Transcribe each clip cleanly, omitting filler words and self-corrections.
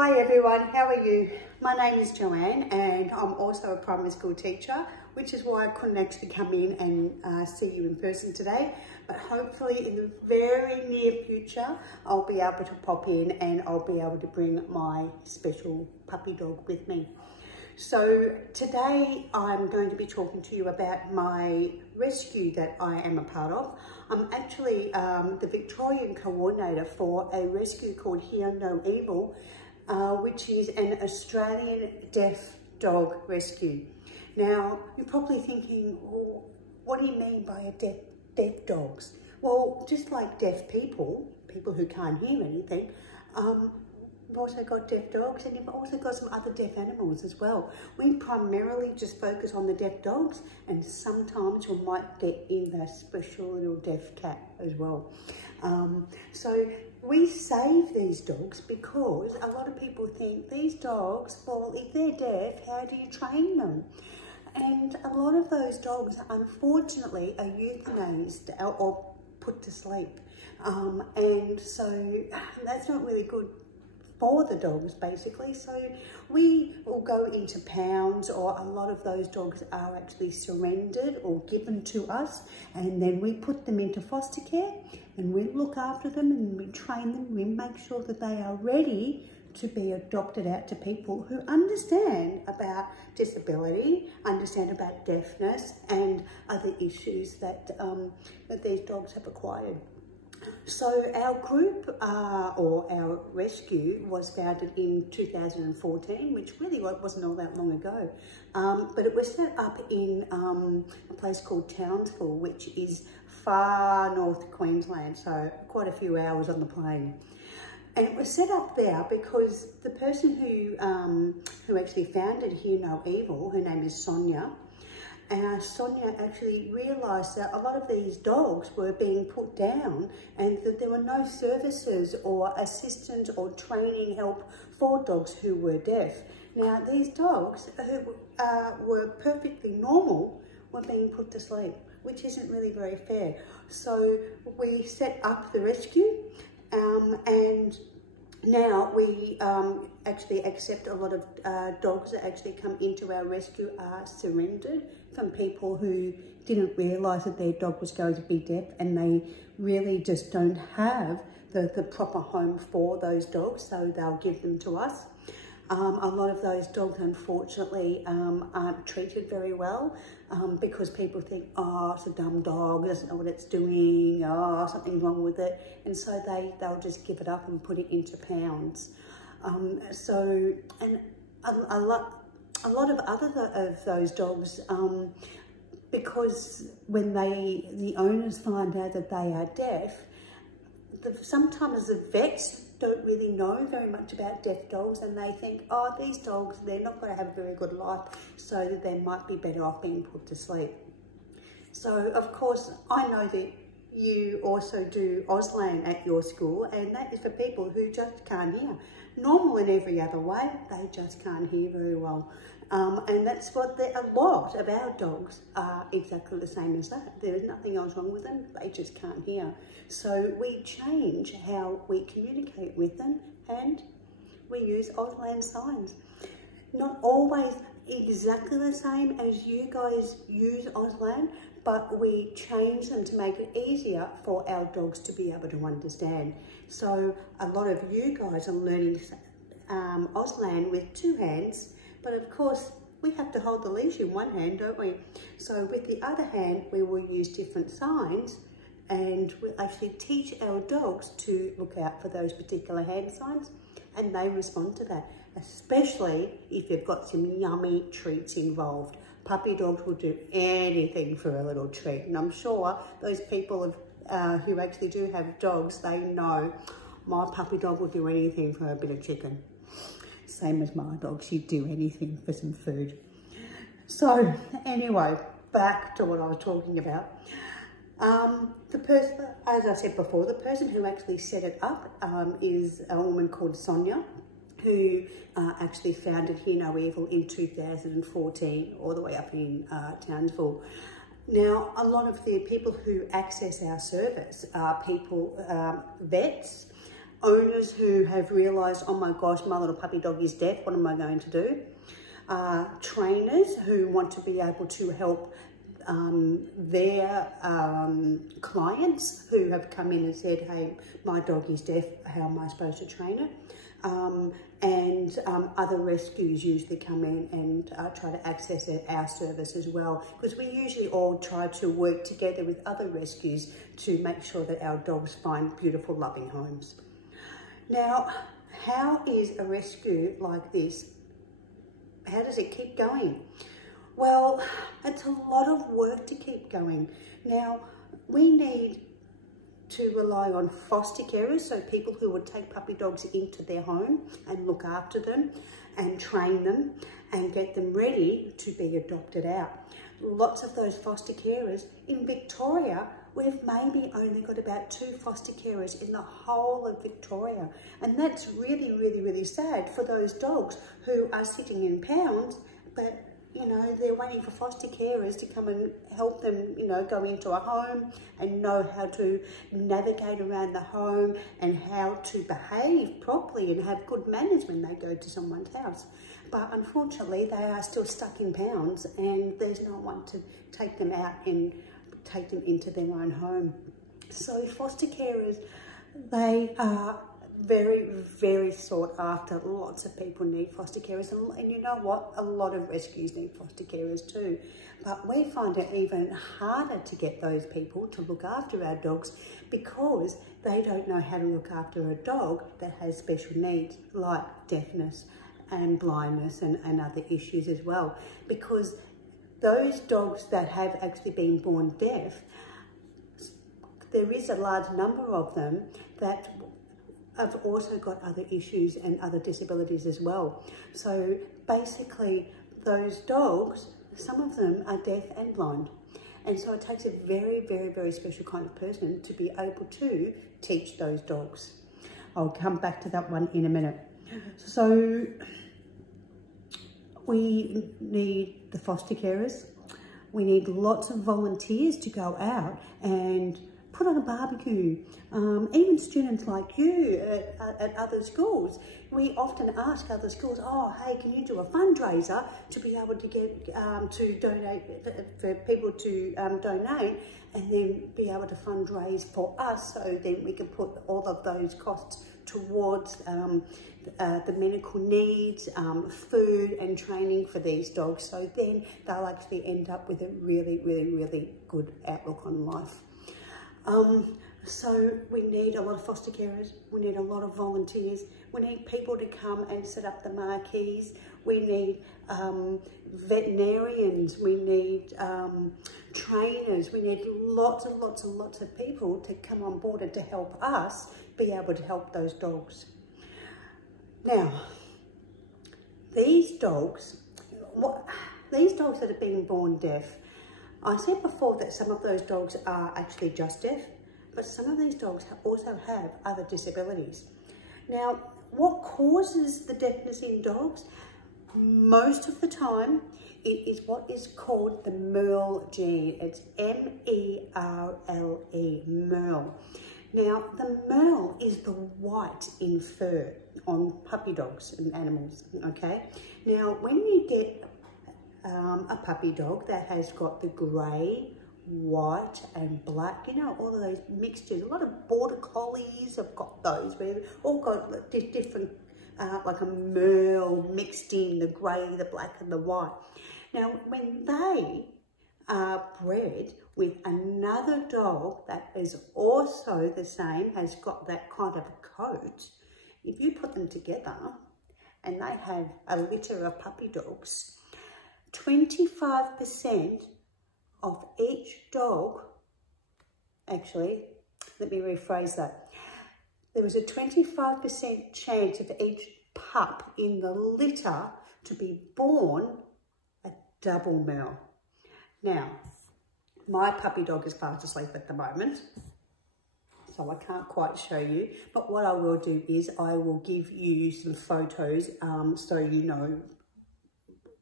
Hi everyone, how are you? My name is Joanne and I'm also a primary school teacher, which is why I couldn't actually come in and see you in person today. But hopefully in the very near future, I'll be able to pop in and I'll be able to bring my special puppy dog with me. So today I'm going to be talking to you about my rescue that I am a part of. I'm actually the Victorian coordinator for a rescue called Hear No Evil, which is an Australian deaf dog rescue. Now, you're probably thinking, well, what do you mean by deaf dogs? Well, just like deaf people who can't hear anything, we've also got deaf dogs and you've also got some other deaf animals as well. We primarily just focus on the deaf dogs and sometimes we might get in the special little deaf cat as well. So we save these dogs because a lot of people think these dogs, well, if they're deaf, how do you train them? And a lot of those dogs, unfortunately, are euthanized or put to sleep. And so that's not really good for the dogs, basically. So we will go into pounds, or a lot of those dogs are actually surrendered or given to us, and then we put them into foster care and we look after them and we train them. We make sure that they are ready to be adopted out to people who understand about disability, understand about deafness and other issues that, that these dogs have acquired. So our group, or our rescue, was founded in 2014, which really wasn't all that long ago. But it was set up in a place called Townsville, which is far north Queensland, so quite a few hours on the plane. And it was set up there because the person who actually founded Hear No Evil, her name is Sonia, Sonia actually realised that a lot of these dogs were being put down and that there were no services or assistance or training help for dogs who were deaf. Now, these dogs who were perfectly normal were being put to sleep, which isn't really very fair. So we set up the rescue and now we actually accept a lot of dogs that actually come into our rescue are surrendered from people who didn't realise that their dog was going to be deaf and they really just don't have the proper home for those dogs, so they'll give them to us. A lot of those dogs, unfortunately, aren't treated very well because people think, oh, it's a dumb dog, it doesn't know what it's doing, oh, something's wrong with it. And so they'll just give it up and put it into pounds. And a lot of other of those dogs, because when the owners find out that they are deaf, sometimes the vets don't really know very much about deaf dogs and they think, oh, these dogs, they're not going to have a very good life, so that they might be better off being put to sleep. So, of course, I know that you also do Auslan at your school, and that is for people who just can't hear. Normal in every other way, they just can't hear very well. And that's what a lot of our dogs are exactly the same as that. There is nothing else wrong with them, they just can't hear. So we change how we communicate with them and we use Auslan signs. Not always exactly the same as you guys use Auslan, but we change them to make it easier for our dogs to be able to understand. So a lot of you guys are learning Auslan with two hands, but of course we have to hold the leash in one hand, don't we? So with the other hand, we will use different signs and we'll actually teach our dogs to look out for those particular hand signs, and they respond to that, especially if you've got some yummy treats involved. Puppy dogs will do anything for a little treat, and I'm sure those people who actually do have dogs, they know my puppy dog will do anything for a bit of chicken. Same as my dog, she'd do anything for some food. So anyway, back to what I was talking about. The person, as I said before, the person who actually set it up is a woman called Sonia, who actually founded Hear No Evil in 2014, all the way up in Townsville. Now, a lot of the people who access our service are people, vets, owners who have realised, oh my gosh, my little puppy dog is deaf, what am I going to do? Trainers who want to be able to help their clients who have come in and said, hey, my dog is deaf, how am I supposed to train it? And other rescues usually come in and try to access our service as well, because we usually all try to work together with other rescues to make sure that our dogs find beautiful, loving homes. Now, how is a rescue like this, how does it keep going? Well, it's a lot of work to keep going. Now, we need to rely on foster carers, so people who would take puppy dogs into their home and look after them and train them and get them ready to be adopted out. Lots of those foster carers in Victoria, we've maybe only got about 2 foster carers in the whole of Victoria. And that's really, really, really sad for those dogs who are sitting in pounds, but you know, they're waiting for foster carers to come and help them, you know, go into a home and know how to navigate around the home and how to behave properly and have good manners when they go to someone's house. But unfortunately, they are still stuck in pounds and there's no one to take them out and take them into their own home. So foster carers, they are very, very sought after. Lots of people need foster carers, and you know what? A lot of rescues need foster carers too. But we find it even harder to get those people to look after our dogs because they don't know how to look after a dog that has special needs like deafness and blindness and other issues as well. Because those dogs that have actually been born deaf, there is a large number of them that have also got other issues and other disabilities as well. So basically those dogs, some of them are deaf and blind. And so it takes a very, very, very special kind of person to be able to teach those dogs. I'll come back to that one in a minute. So we need the foster carers. We need lots of volunteers to go out and put on a barbecue. Even students like you at other schools, we often ask other schools, oh, hey, can you do a fundraiser to be able to get, to donate, for people to donate and then be able to fundraise for us so then we can put all of those costs towards the medical needs, food and training for these dogs. So then they'll actually end up with a really, really, really good outlook on life. So we need a lot of foster carers, we need a lot of volunteers, we need people to come and set up the marquees, we need veterinarians, we need trainers, we need lots and lots and lots of people to come on board and to help us be able to help those dogs. Now, these dogs that have been born deaf, I said before that some of those dogs are actually just deaf, but some of these dogs also have other disabilities. Now, what causes the deafness in dogs? Most of the time, it is what is called the MERL gene. It's M-E-R-L-E, MERL. Now, the MERL is the white in fur on puppy dogs and animals, okay? Now, when you get a puppy dog that has got the grey, white and black, you know, all of those mixtures. A lot of border collies have got those, where they've all got different, like a merle mixed in, the grey, the black and the white. Now, when they are bred with another dog that is also the same, has got that kind of a coat, if you put them together and they have a litter of puppy dogs, 25% of each dog, actually, let me rephrase that. There was a 25% chance of each pup in the litter to be born a double MERL. Now, my puppy dog is fast asleep at the moment, so I can't quite show you, but what I will do is I will give you some photos so you know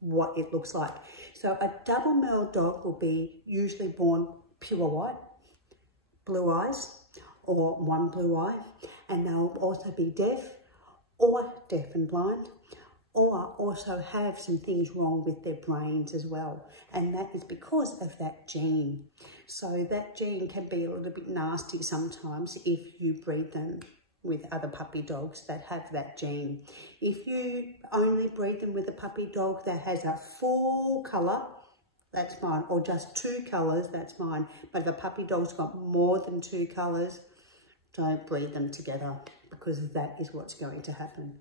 what it looks like. So a double MERL dog will be usually born pure white, blue eyes, or one blue eye, and they'll also be deaf or deaf and blind, or also have some things wrong with their brains as well. And that is because of that gene. So that gene can be a little bit nasty sometimes if you breed them with other puppy dogs that have that gene. If you only breed them with a puppy dog that has a full colour, that's fine, or just 2 colours, that's fine. But if a puppy dog's got more than 2 colours, don't breed them together, because that is what's going to happen.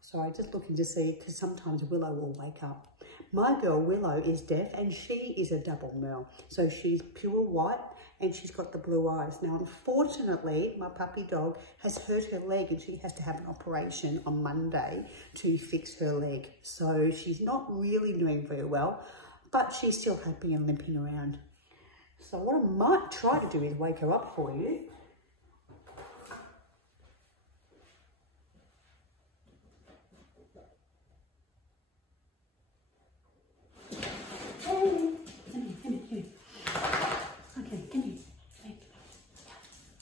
So I'm just looking to see, because sometimes Willow will wake up. My girl Willow is deaf, and she is a double merle. So she's pure white and she's got the blue eyes. Now, unfortunately, my puppy dog has hurt her leg and she has to have an operation on Monday to fix her leg. So she's not really doing very well, but she's still happy and limping around. So what I might try to do is wake her up for you.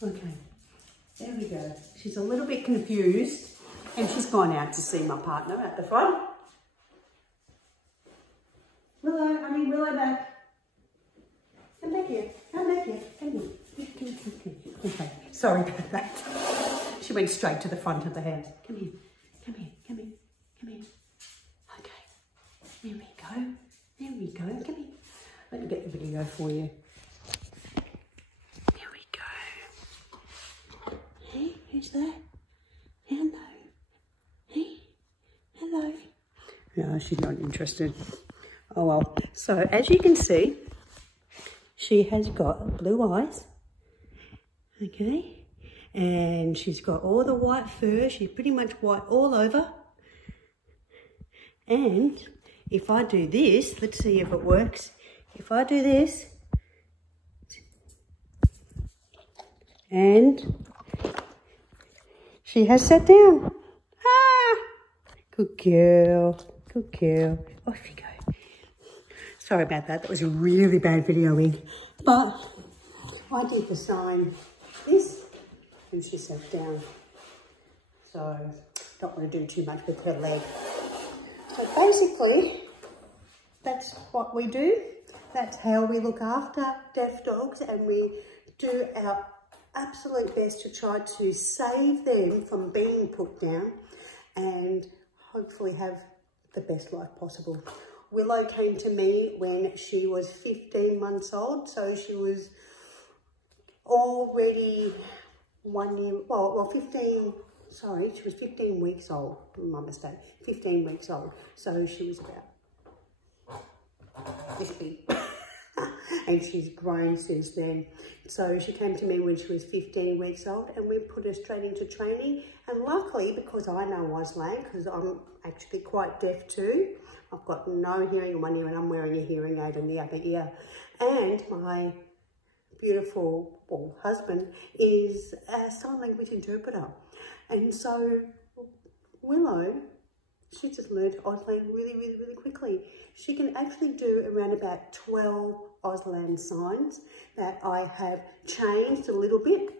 Okay, there we go. She's a little bit confused and she's gone out to see my partner at the front. Willow, I mean Willow back. Come back here, come back here, come here. Okay, sorry about that. She went straight to the front of the house. Come here, come here, come here, come here. Okay, there we go, there we go, come here. Let me get the video for you. Who's that? Hello. Hey, hello. No, she's not interested. Oh well. So as you can see, she has got blue eyes. Okay. And she's got all the white fur. She's pretty much white all over. And if I do this, let's see if it works. If I do this, and she has sat down. Ah, good girl, good girl. Off you go. Sorry about that. That was a really bad videoing. But I did the sign this and she sat down. So don't want to do too much with her leg. So basically, that's what we do. That's how we look after deaf dogs, and we do our absolute best to try to save them from being put down and hopefully have the best life possible. Willow came to me when she was 15 months old, so she was already 1 year, well 15, sorry, she was 15 weeks old, my mistake, 15 weeks old. So she was about this big. And she's grown since then. So she came to me when she was 15 weeks old and we put her straight into training. And luckily, because I know Auslan, because I'm actually quite deaf too, I've got no hearing in one ear and I'm wearing a hearing aid in the other ear. And my beautiful husband is a sign language interpreter. And so Willow, she just learned Auslan really quickly. She can actually do around about 12 Auslan signs that I have changed a little bit.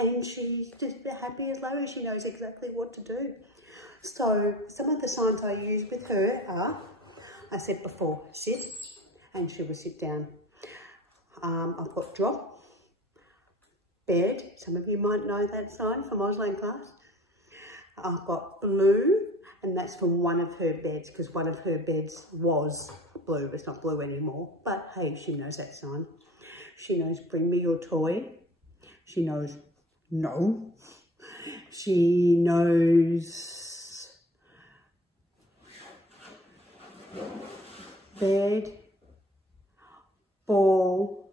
And she's just happy as Larry. She knows exactly what to do. So some of the signs I use with her are, I said before, sit, and she will sit down. I've got drop, bed. Some of you might know that sign from Auslan class. I've got blue, and that's from one of her beds, because one of her beds was blue. It's not blue anymore, but hey, she knows that sign. She knows bring me your toy. She knows no. She knows bed, ball,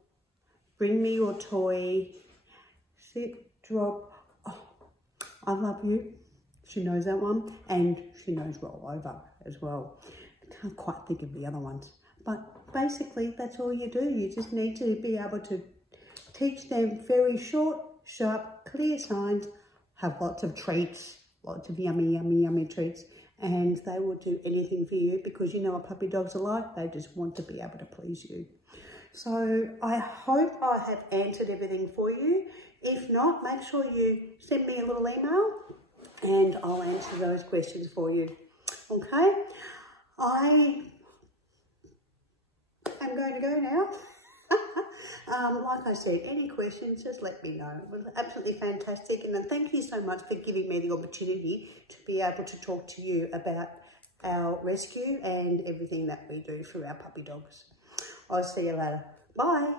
bring me your toy, sit, drop, oh, I love you. She knows that one, and she knows roll over as well. I can't quite think of the other ones. But basically, that's all you do. You just need to be able to teach them very short, sharp, clear signs, have lots of treats, lots of yummy treats, and they will do anything for you, because you know what puppy dogs are like. They just want to be able to please you. So I hope I have answered everything for you. If not, make sure you send me a little email and I'll answer those questions for you. Okay, I am going to go now. Like I said, any questions, just let me know. It was absolutely fantastic, and thank you so much for giving me the opportunity to be able to talk to you about our rescue and everything that we do for our puppy dogs. I'll see you later. Bye.